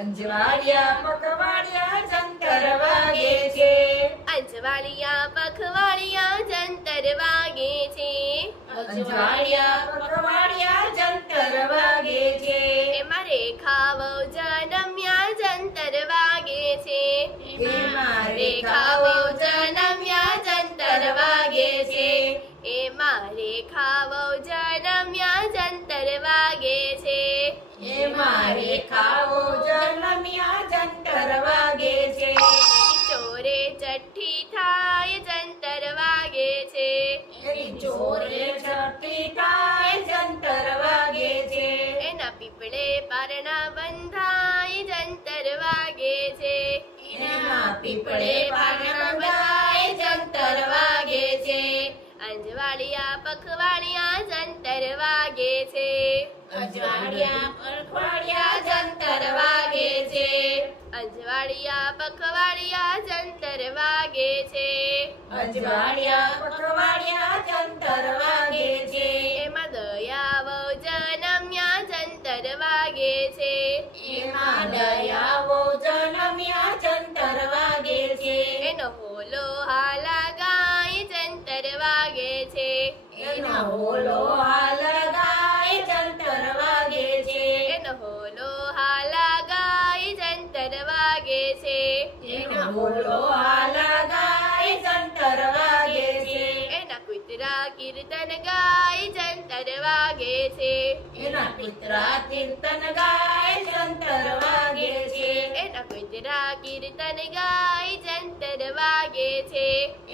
અંજવાળિયા પખવાડિયા જંતર વાગે છે. અંજવાળિયા પખવાડિયા જંતર વાગે છે. અંજવાળિયા પખવાડિયા જંતર વાગે છે. એમાં રેખાઓ જન્મ્યા જંતર વાગે છે. એમાં રેખાઓ જન્મ્યા જંતર વાગે છે. એમાં રેખાઓ જન્મ્યા જંતર વાગે છે. એમાં રેખાઓ જન્મ્યા જંતર વાગે છે. એની ચોરે ચઠ્ઠી થાય જંતર વાગે છે. એની ચોરે છઠ્ઠી થાય જંતર વાગે છે. એના પીપળે પારણા બંધાય જંતર વાગે છે. એના પીપળે પારણા બંધાય જંતર વાગે છે. અંજવાળિયા પખવાડિયા જંતર વાગે છે. અંજવાળિયા પખવાડિયા જંતર વાગે છે. અંજવાળિયા પખવાડિયા જંતર વાગે છે. અંજવાળિયા પખવાડિયા જંતર વાગે છે. એમાં દયાવો જન્મ્યા જંતર વાગે છે. એમાં દયાવો જન્મ્યા જંતર વાગે છે. એનો હોલો હાલા ગાય જંતર વાગે છે. એનો હોલો હાલ ગાય જંતર વાગે છે. એનો હોલો હાલા ગાય જંતર વાગે છે. એનો હોલો હાલ ગાય જંતર વાગે છે. એના કુતરા કીર્તન ગાય જંતર વાગે છે. એના પિતરા કીર્તન ગાય જંતર વાગે છે. એના કુતરા કીર્તન ગાય જંતર વાગે છે.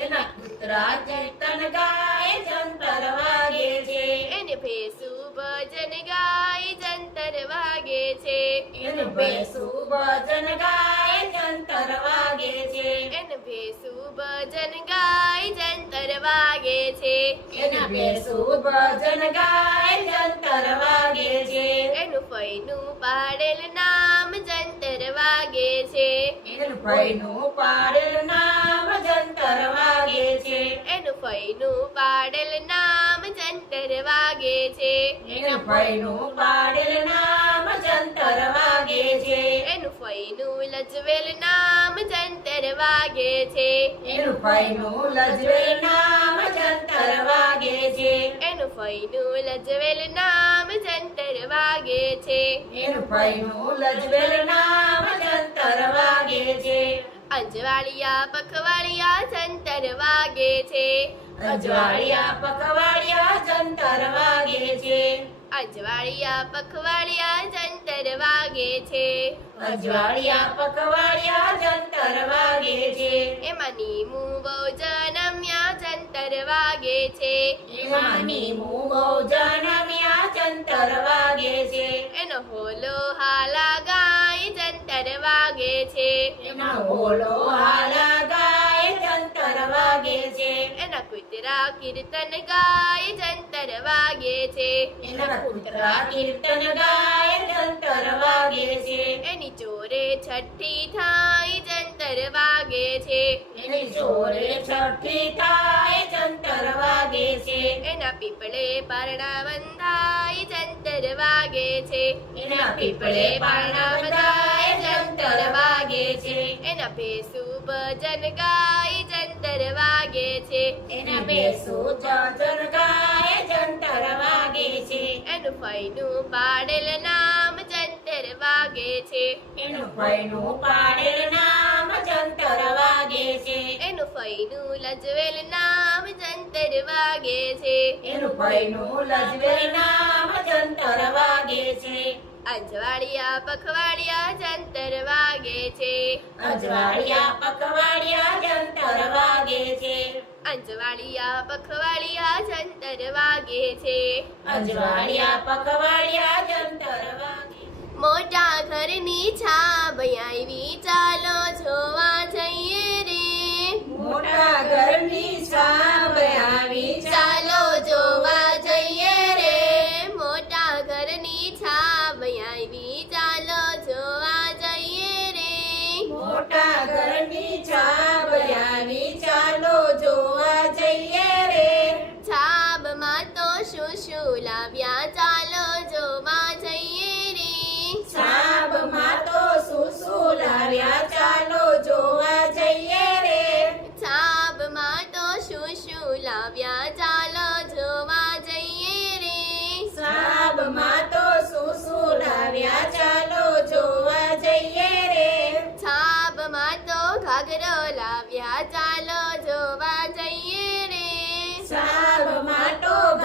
એના પિતરા કીર્તન ગાય જંતર વાગે છે. એને ભેસુ ભજન ગાય જંતર વાગે છે. એનું ભેસુ ભજન ગાય જંતર વાગે છે. એને ભેસુ ભજન ગાય જંતર વાગે છે. એના ભેસુ ભજન ગાય જંતર વાગે છે. એનું ફઈનું પાડેલ નામ જંતર વાગે છે. એનું ભાઈનું પાડેલ નામ જંતર વાગે છે. એનું ફઈનું પાડેલ નામ જંતર વાગે છે. એનું ભાઈનું પાડેલ નામ જંતર વાગે છે. એનું ફઈનું લજવેલ નામ જંતર વાગે છે. એનું ભાઈનું લજવેલ નામ જંતર વાગે છે. એનું ફઈનું લજવેલ નામ જંતર વાગે છે. એનું ભાઈનું લજવેલ નામ જંતર વાગે છે. અંજવાળિયા પખવાડિયા જંતર વાગે છે. અંજવાળિયા પખવાડિયા જંતર વાગે છે. અંજવાળિયા પખવાડિયા જંતર વાગે છે. અંજવાળિયા પખવાડિયા જંતર વાગે છે. એમાં નીમું બહુ જન્મ્યા જંતર વાગે છે. એમાં નીમું બહુ જન્મ્યા જંતર વાગે છે. એનો હોલો હાલા ગાય જંતર વાગે છે. એનો હોલો હાલા ગાય જંતર વાગે છે. એના કુતરા કીર્તન ગાય જંતર વાગે છે. એના કૂતરા કીર્તન ગાય જંતર વાગે છે. એની ચોરે છઠ્ઠી થાય જંતર વાગે છે. એની ચોરે છઠ્ઠી થાય જંતર વાગે છે. એના પીપળે પારણા બંધાય જંતર વાગે છે. એના પીપળે પારણા બંધાય જંતર વાગે છે. એના ભેસુ ભજન ગાય જંતર વાગે છે. એના ભેસુ જન ગાય જંતર વાગે છે. એનું ફઈનું પાડેલ નામ જંતર વાગે છે. એનું ભાઈનું પાડેલ નામ જંતર વાગે છે. એનું ફઈનું લજવેલ નામ જંતર વાગે છે. એનું ભાઈનું લજવેલ નામ જંતર વાગે છે. અંજવાળિયા પખવાડિયા જંતર વાગે છે. અંજવાળિયા પખવાડિયા જંતર વાગે છે. અંજવાળિયા પખવાડિયા જંતર વાગે છે. અંજવાળિયા પખવાડિયા જંતર વાગે. મોટા ઘરની છાબ આવી ચાલો જોવા જઈએ રે. મોટા ઘરની છાબ આવી ચાલો જોવા જઈએ રે. મોટા ઘરની છાબ આવી ચાલો જોવા જઈએ રે. મોટા ઘરની છાબ આવી ચાલો જોવા જઈએ રે. છાબમાં તો શું શું લાવ્યા ચાલો જોવા જઈએ રે. છાબમાં તો શું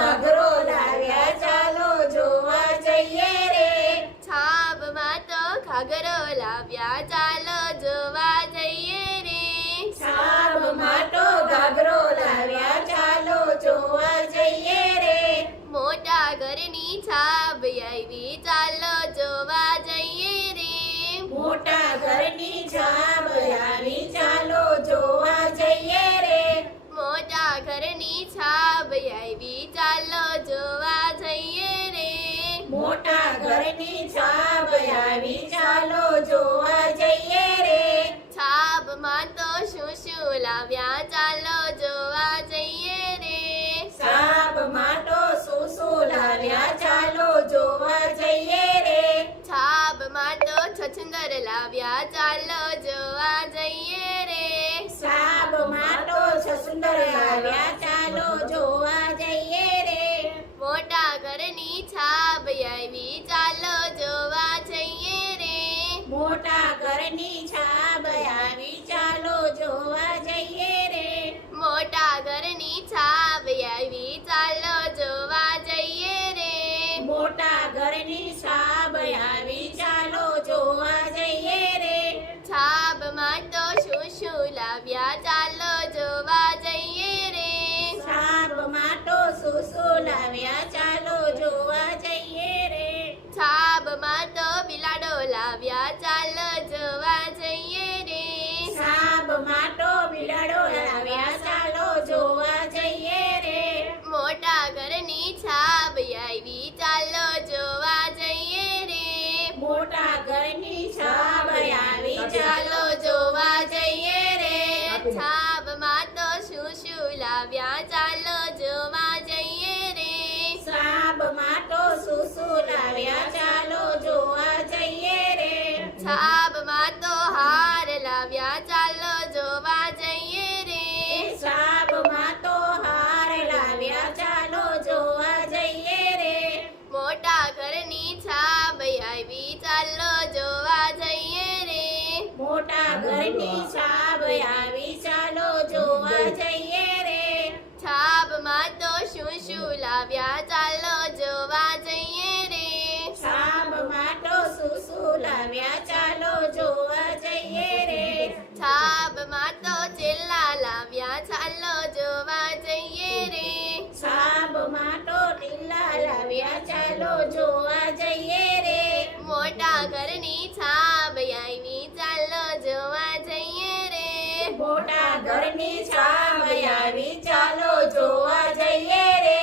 ઘાઘરો લાવ્યા ચાલો જોવા જઈએ રે. છાબમાં તો ઘાઘરો લાવ્યા ચાલો જોવા જઈએ રે. છાબમાં તો ઘાઘરો લાવ્યા ચાલો જોવા જઈએ રે. મોટા ઘરની છાબ આવી ચાલો જોવા જઈએ રે. મોટા ઘરની છાબ આવી ચાલો જોવા જઈએ રે. મોટા ઘરની છાબ આવી ચાલો જોવા જઈએ રે. મોટા ઘરની છાબ આવી ચાલો જોવા જઈએ રે. છાબમાં તો શું શું લાવ્યા ચાલો જોવા જઈએ રે. છાબમાં તો શું શું લાવ્યા ચાલો જોવા જઈએ રે. છાબમાં તો છછુંદર લાવ્યા ચાલો જોવા જઈએ રે. છાબમાં તો સુંદર લાવ્યા ચાલો જોવા જઈએ રે. મોટા ઘરની છાબ આવી ચાલો જોવા જઈએ રે. મોટા ઘરની છાબ આવી ચાલો જોવા જઈએ રે. મોટા ઘરની છાબ આવી ચાલો જોવા જઈએ રે. મોટા ઘરની છાબ આવી ચાલો જોવા જઈએ રે. છાબમાં તો શું શું લાવ્યા ચાલો જોવા જઈએ રે. છાબમાં તો શું લાવ્યા ચાલો જોવા જઈએ રે. છાબમાં તો બિલાડો લાવ્યા ચાલો જોવા જઈએ રે. છાબમાં તો બિલાડો લાવ્યા ચાલો જોવા જઈએ રે. મોટા ઘરની છાબ આવી ચાલો જોવા જઈએ રે. મોટા ઘરની છાબ આવી ચાલો જોવા જઈએ રે. છાબમાં તો શું શું લાવ્યા ચાલો જોવા જઈએ રે. છાબમાં તો શું લાવ્યા ચાલો જોવા જઈએ રે. છાબમાં તો હાર લાવ્યા ચાલો જોવા જઈએ રે. છાબમાં તો હાર લાવ્યા ચાલો જોવા જઈએ રે. મોટા ઘરની છાબ આવી ચાલો જોવા જઈએ રે. મોટા ઘરની છાબ આવી ચાલો જોવા જઈએ રે. છાબમાં તો શું શું લાવ્યા ચાલો જોવા જઈએ રે. છાબમાં તો શું લાવ્યા ચાલો જોવા જઈએ રે. છાબમાં તો ચેલા લાવ્યા ચાલો જોવા જઈએ રે. છાબમાં તો ટીલા લાવ્યા ચાલો જોવા જઈએ રે. મોટા ઘરની છાબ આવી ચાલો જોવા જઈએ રે. મોટા ઘરની છાબ આવી ચાલો જોવા જઈએ રે.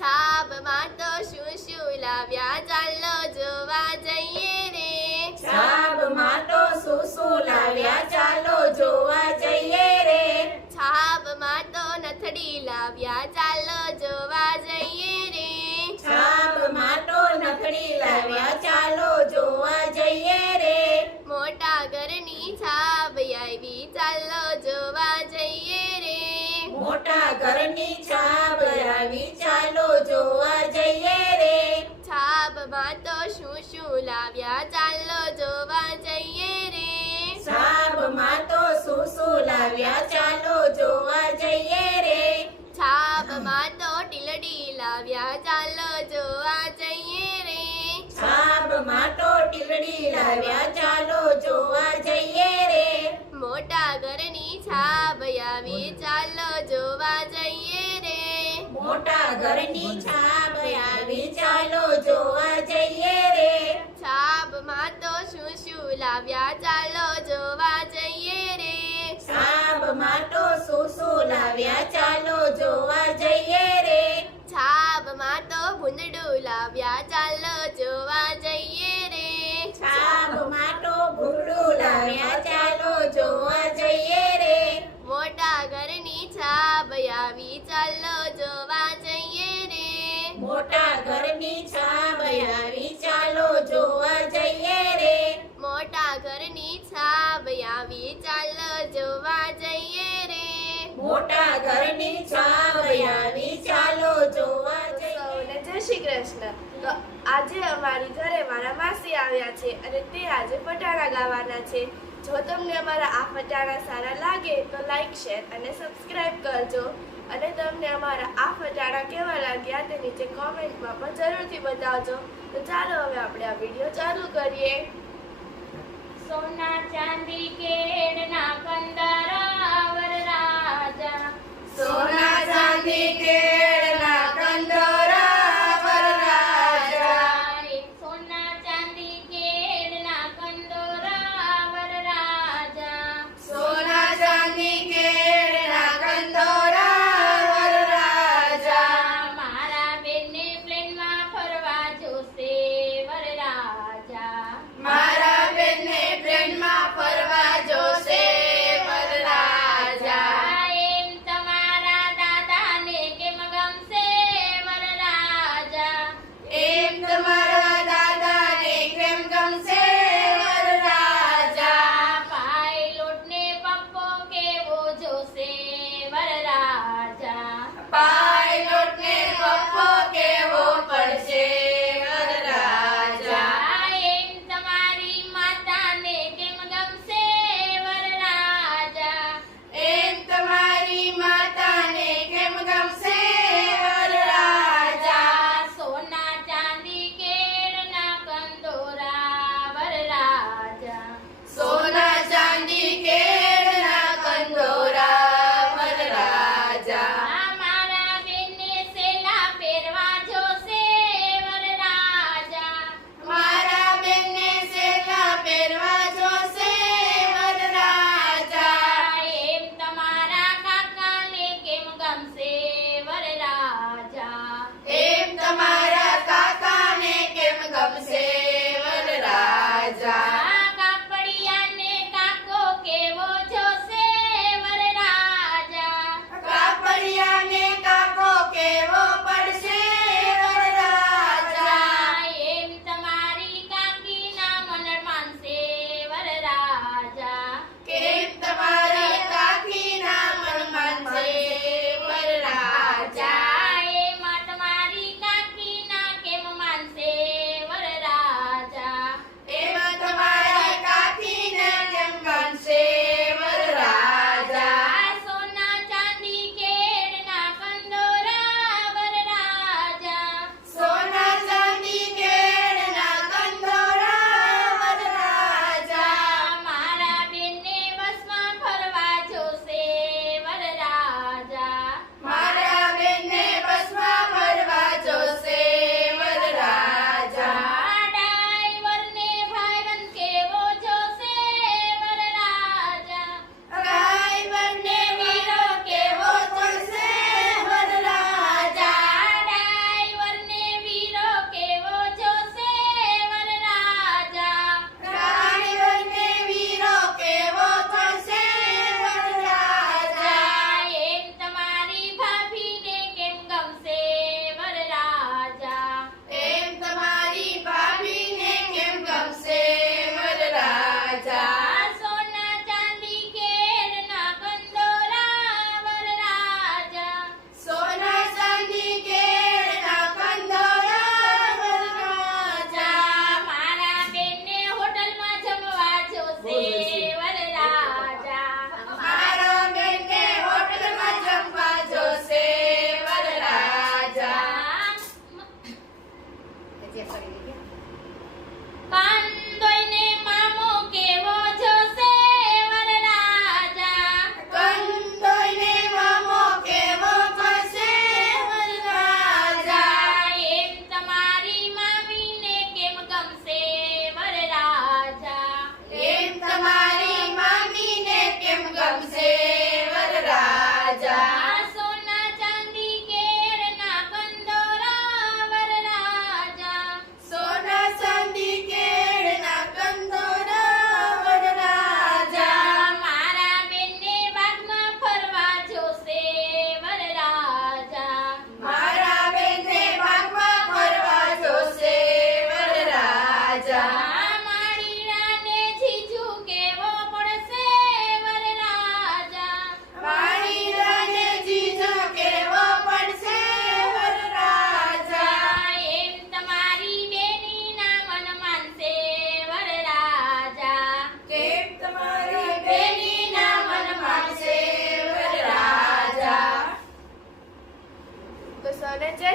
છાબમાં તો શું શું લાવ્યા ચાલો જોવા જઈએ રે. છાબમાં તો શું લાવ્યા ચાલો જોવા જઈએ રે. છાબમાં તો નથડી લાવ્યા ચાલો જોવા જઈએ રે. છાબમાં તો નખડી લાવ્યા ચાલો જોવા જઈએ રે. મોટા ઘરની છાબ આવી ચાલો જોવા જઈએ રે. મોટા ઘરની છાબ આવી ચાલો જોવા જઈએ રે. છાબમાં તો શું શું લાવ્યા ચાલો જોવા જઈએ રે. છાબમાં તો શું લાવ્યા ચાલો જોવા જઈએ રે. છાબમાં તો ટીલડી લાવ્યા ચાલો જોવા જઈએ રે. છાબમાં તો ટીલડી લાવ્યા ચાલો જોવા જઈએ રે. મોટા ઘરની છાબ આવી ચાલો જોવા જઈએ રે. મોટા ઘરની છાબ આવી ચાલો જોવા જઈએ રે. છાબમાં તો શું શું લાવ્યા ચાલો જોવા જઈએ રે. છાબમાં તો શું લાવ્યા ચાલો જોવા જઈએ રે. છાબમાં તો ભૂંદડું લાવ્યા ચાલો જોવા જઈએ રે. છાબમાં તો ભૂંડું લાવ્યા ચાલો જોવા જઈએ રે. મોટા ઘરની છાબ આવી ચાલો જોવા જઈએ રે. મોટા ઘરની છાબ આવી ચાલો જોવા જઈએ રે. મોટા ઘરની છાબ આવી ચાલો જોવા જઈએ રે. મોટા ઘરની છાબ આવી ચાલો જોવા જઈએ. સૌને જય શ્રી કૃષ્ણ. તો આજે અમારી ઘરે મારા માસી આવ્યા છે અને તે આજે પટાણા ગાવાના છે. જો તમને અમારા આ પટાણા સારા લાગે તો લાઈક શેર અને સબસ્ક્રાઇબ કરજો. અને તમને અમારા આ ફટાણા કેવા લાગ્યા તે નીચે કોમેન્ટમાં પણ જરૂરથી બતાવજો. તો ચાલો હવે આપણે આ વિડીયો ચાલુ કરીએ. સોના ચાંદી કેળના કંદરા વરરાજા સોના ચાંદી કેળના કંદરા વરરાજા સોના ચાંદી કેળના કંદોરા વરરાજા સોના ચાંદી કેળના કંદોરા વરરાજા મારા બેનને પ્લેનમાં ફરવા જોશે વરરાજા મારા બેનને પ્લેનમાં ફરવા જોશે વરરાજા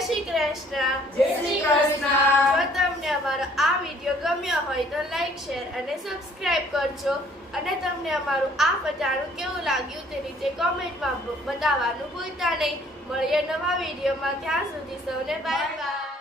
શ્રી કૃષ્ણ. જય શ્રી કૃષ્ણ. જો તમને અમારો આ વિડીયો ગમ્યો હોય તો લાઈક, શેર અને સબસ્ક્રાઇબ કરજો. અને તમને અમારું આ પટાણું કેવું લાગ્યું તે નીચે કોમેન્ટમાં બતાવવાનું ભૂલતા નહીં. મળીએ નવા વિડીયોમાં. ત્યાં સુધી સૌને બાય બાય.